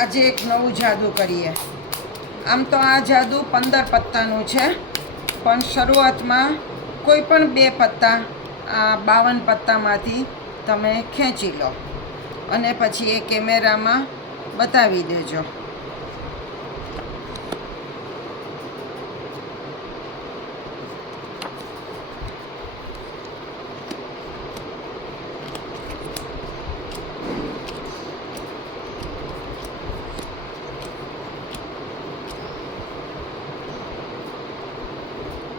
આજે એક નવું જાદુ કરીએ. આમ તો આ જાદુ પંદર પત્તાનું છે, પણ શરૂઆતમાં કોઈ પણ બે પત્તા આ બાવન પત્તામાંથી તમે ખેંચી લો અને પછી એ કેમેરામાં બતાવી દેજો.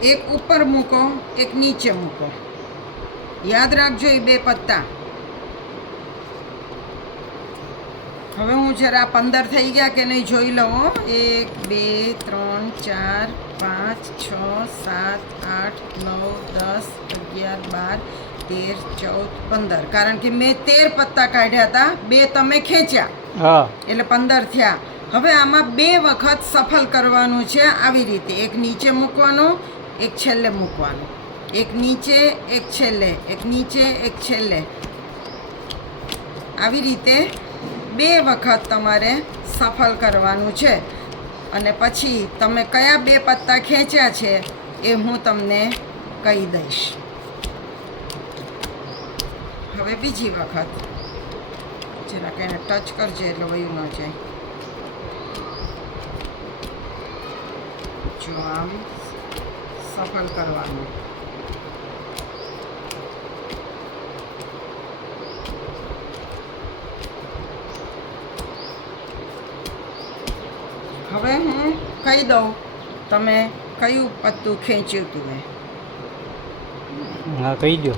એક ઉપર મૂકો એક નીચે મૂકો. યાદ રાખજો એ બે પત્તા. હવે હું જરા પંદર થઈ ગયા કે નહીં જોઈ લઉં એક બે ત્રણ ચાર પાંચ છ સાત આઠ નવ દસ અગિયાર બાર તેર ચૌદ પંદર. કારણ કે મેં તેર પત્તા કાઢ્યા હતા. બે તમે ખેંચ્યા. એટલે પંદર થયા. હવે આમાં બે વખત સફળ કરવાનું છે આવી રીતે. એક નીચે મૂકવાનું એક છેલ્લે મૂકવાનું. એક નીચે, એક છેલ્લે. એક નીચે, એક છેલ્લે. આવી રીતે બે વખત તમારે સફળ કરવાનું છે. અને પછી તમે કયા બે પત્તા ખેંચ્યા છે એ હું તમને કહી દઈશ. હવે બીજી વખત. જરાક એને ટચ કરજે એટલે વયું ન જાય. જો આમ સફળ કરવાનું. હવે હું કહી દઉં તમે કયું પત્તું ખેંચ્યું હતું મેં હા કહી દો.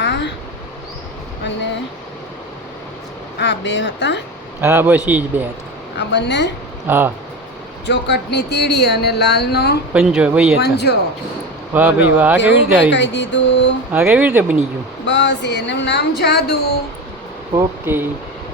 આ અને આ બે હતા. હા બસ એ જ બે હતા. આ બંને? હા. ચોકટની તીડી અને લાલનો પંજો ભાઈ હતા. પંજો. વાહ ભાઈ વાહ આ કેવી રીતે આવી? કહી દીધું? આ કેવી રીતે બની ગયું? બસ એનું નામ જાદુ. ઓકે.